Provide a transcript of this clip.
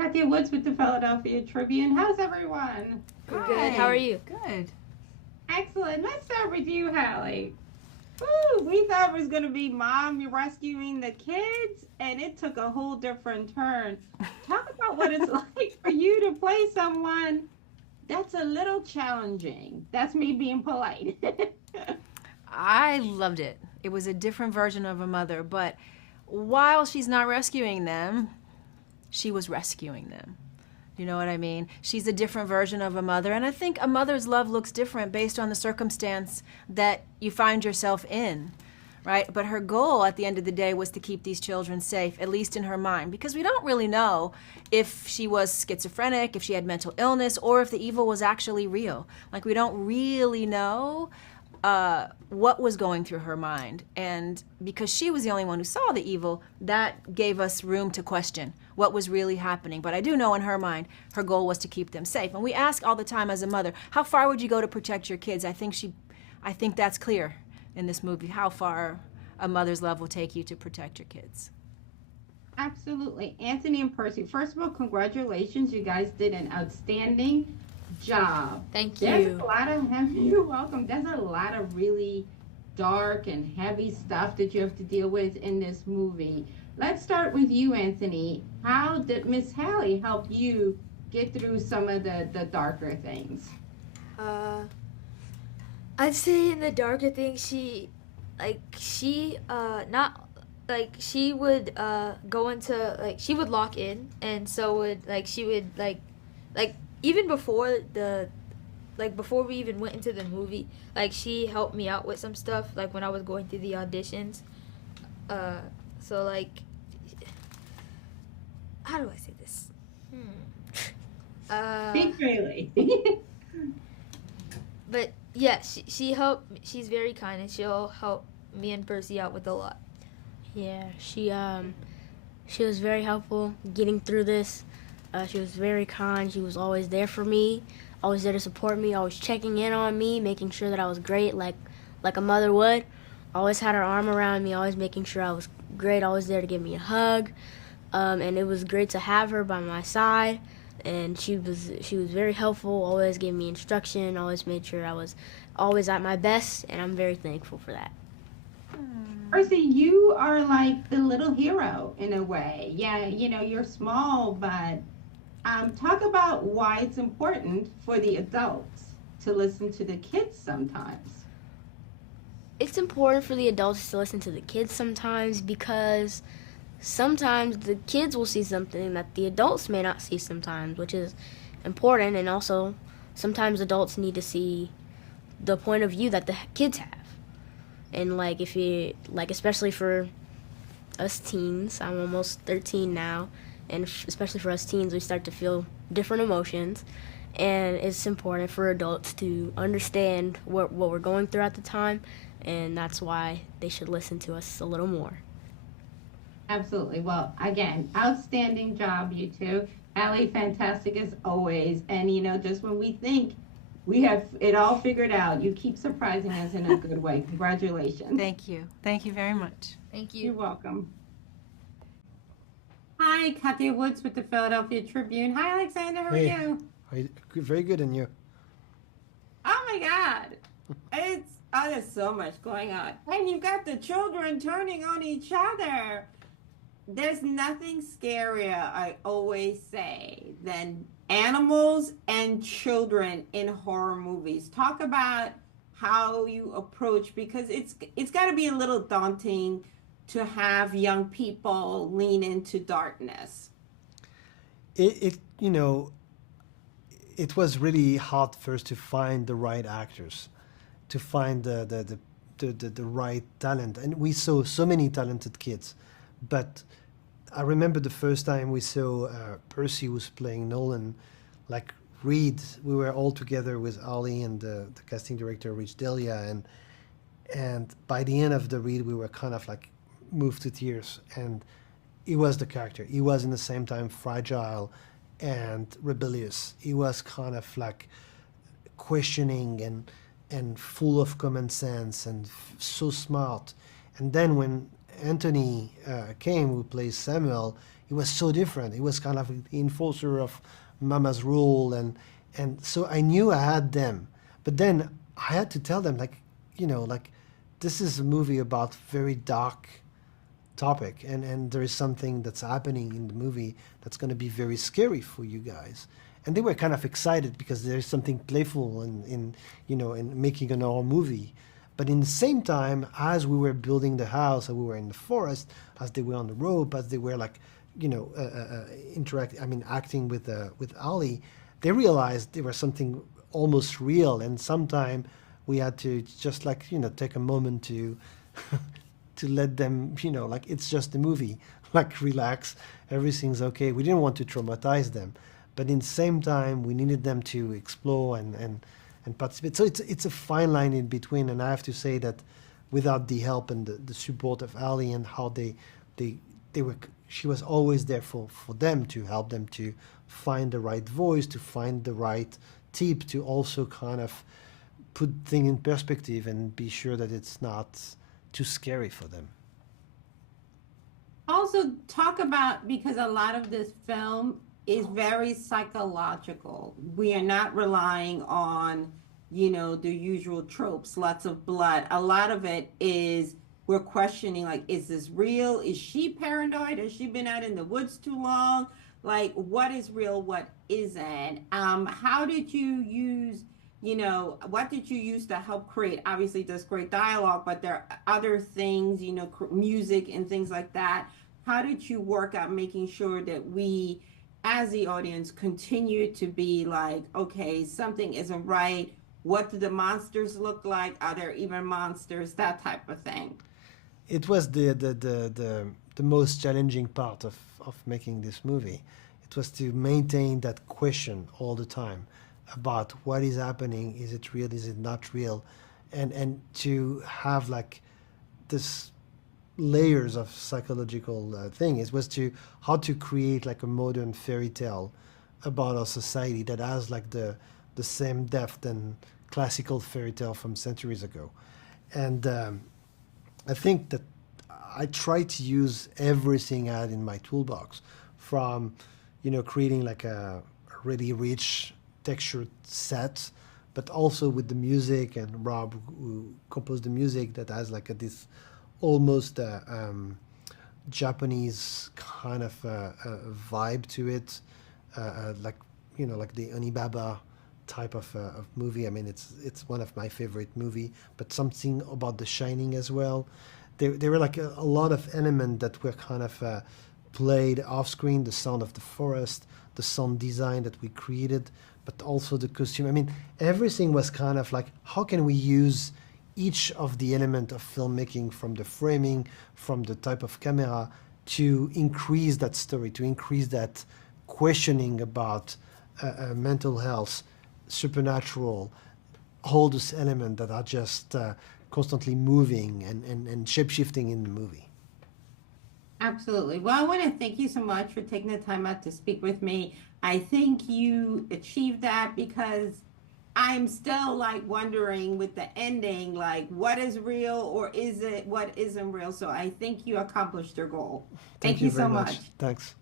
Kathia Woods with the Philadelphia Tribune. How's everyone? We're good. How are you? Good. Excellent. Let's start with you, Halle. Woo, we thought it was going to be mom rescuing the kids, and it took a whole different turn. Talk about what it's like for you to play someone that's a little challenging. That's me being polite. I loved it. It was a different version of a mother, but while she's not rescuing them, she was rescuing them. You know what I mean? She's a different version of a mother, and I think a mother's love looks different based on the circumstance that you find yourself in, right? But her goal at the end of the day was to keep these children safe, at least in her mind, because we don't really know if she was schizophrenic, if she had mental illness, or if the evil was actually real. Like, we don't really know what was going through her mind. And because she was the only one who saw the evil, that gave us room to question what was really happening. But I do know in her mind, her goal was to keep them safe. And we ask all the time as a mother, how far would you go to protect your kids? I think that's clear in this movie, how far a mother's love will take you to protect your kids. Absolutely. Anthony and Percy, first of all, congratulations. You guys did an outstanding job. Thank There's you. a lot of you're welcome. There's a lot of really dark and heavy stuff that you have to deal with in this movie. Let's start with you, Anthony. How did Miss Halle help you get through some of the darker things? I'd say in the darker things, she would go into she would lock in, and so would she would even before before we even went into the movie, she helped me out with some stuff when I was going through the auditions. So how do I say this? Speak freely. But yeah, she helped. She's very kind, and she'll help me and Percy out with a lot. Yeah, she was very helpful getting through this. She was very kind. She was always there for me, always there to support me, always checking in on me, making sure that I was great, like a mother would. Always had her arm around me, always making sure I was great, always there to give me a hug. And it was great to have her by my side. And she was very helpful, always gave me instruction, always made sure I was always at my best, and I'm very thankful for that. Percy, you are like the little hero in a way. Yeah, you're small, but talk about why it's important for the adults to listen to the kids sometimes. It's important for the adults to listen to the kids sometimes because sometimes the kids will see something that the adults may not see sometimes, which is important, and also sometimes adults need to see the point of view that the kids have. And if you especially for us teens, I'm almost 13 now, and especially for us teens, we start to feel different emotions, and it's important for adults to understand what we're going through at the time, and that's why they should listen to us a little more. Absolutely. Well, again, outstanding job, you two. Halle, fantastic as always. And, just when we think we have it all figured out, you keep surprising us in a good way. Congratulations. Thank you. Thank you very much. Thank you. You're welcome. Hi, Kathia Woods with the Philadelphia Tribune. Hi, Alexander. How are you? Very good, and you? Oh, my God. There's so much going on. And you've got the children turning on each other. There's nothing scarier, I always say, than animals and children in horror movies. Talk about how you approach, because it's got to be a little daunting to have young people lean into darkness. It was really hard first to find the right actors, to find the right talent, and we saw so many talented kids, but I remember the first time we saw Percy was playing Nolan, Reed. We were all together with Ali and the casting director Rich Delia, and by the end of the read, we were kind of moved to tears. And he was the character. He was in the same time fragile and rebellious. He was kind of questioning and full of common sense and so smart. And then when Anthony came, who plays Samuel, It was so different. It was kind of the enforcer of Mama's rule, and so I knew I had them. But then I had to tell them, like, like, this is a movie about very dark topic, and there is something that's happening in the movie that's going to be very scary for you guys. And they were kind of excited because there's something playful in making an horror movie. But in the same time, as we were building the house, and we were in the forest, as they were on the rope, as they were like, acting with Ali, they realized there was something almost real. And sometime we had to just like, take a moment to to let them, like, it's just a movie, like, relax, everything's okay. We didn't want to traumatize them, but in the same time, we needed them to explore and participate. So it's a fine line in between. And I have to say that without the help and the support of Ali and how they were, she was always there for them, to help them to find the right voice, to find the right tip, to also kind of put things in perspective and be sure that it's not too scary for them. Also, talk about, because a lot of this film is very psychological. We are not relying on, the usual tropes, lots of blood. A lot of it is we're questioning, like, is this real? Is she paranoid? Has she been out in the woods too long? Like, what is real? What isn't? How did you use, what did you use to help create? Obviously, there's great dialogue, but there are other things, music and things like that. How did you work out making sure that we, as the audience, continue to be like, okay, something isn't right? What do the monsters look like? Are there even monsters? That type of thing. It was the most challenging part of making this movie. It was to maintain that question all the time about what is happening. Is it real? Is it not real? And to have like this layers of psychological thing. It was to how to create like a modern fairy tale about our society that has like the same depth and classical fairy tale from centuries ago. And I think that I try to use everything I had in my toolbox, from creating like a really rich textured set, but also with the music, and Rob, who composed the music, that has like this almost Japanese kind of vibe to it, like like the Onibaba type of movie. I mean, it's one of my favorite movie, but something about The Shining as well. There were like a lot of elements that were kind of played off screen, the sound of the forest, the sound design that we created, but also the costume. I mean, everything was kind of like, how can we use each of the element of filmmaking, from the framing, from the type of camera, to increase that story, to increase that questioning about mental health, supernatural, all those elements that are just constantly moving and shape-shifting in the movie. Absolutely. Well, I want to thank you so much for taking the time out to speak with me. I think you achieved that, because I'm still like wondering with the ending, like, what is real, or is it what isn't real? So I think you accomplished your goal. Thank you very so much. Thanks.